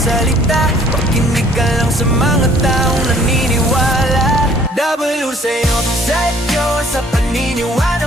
salita, pakinig ka lang sa mga taong naniniwala. Double sa'yo, sa iyo, sa paniniwala.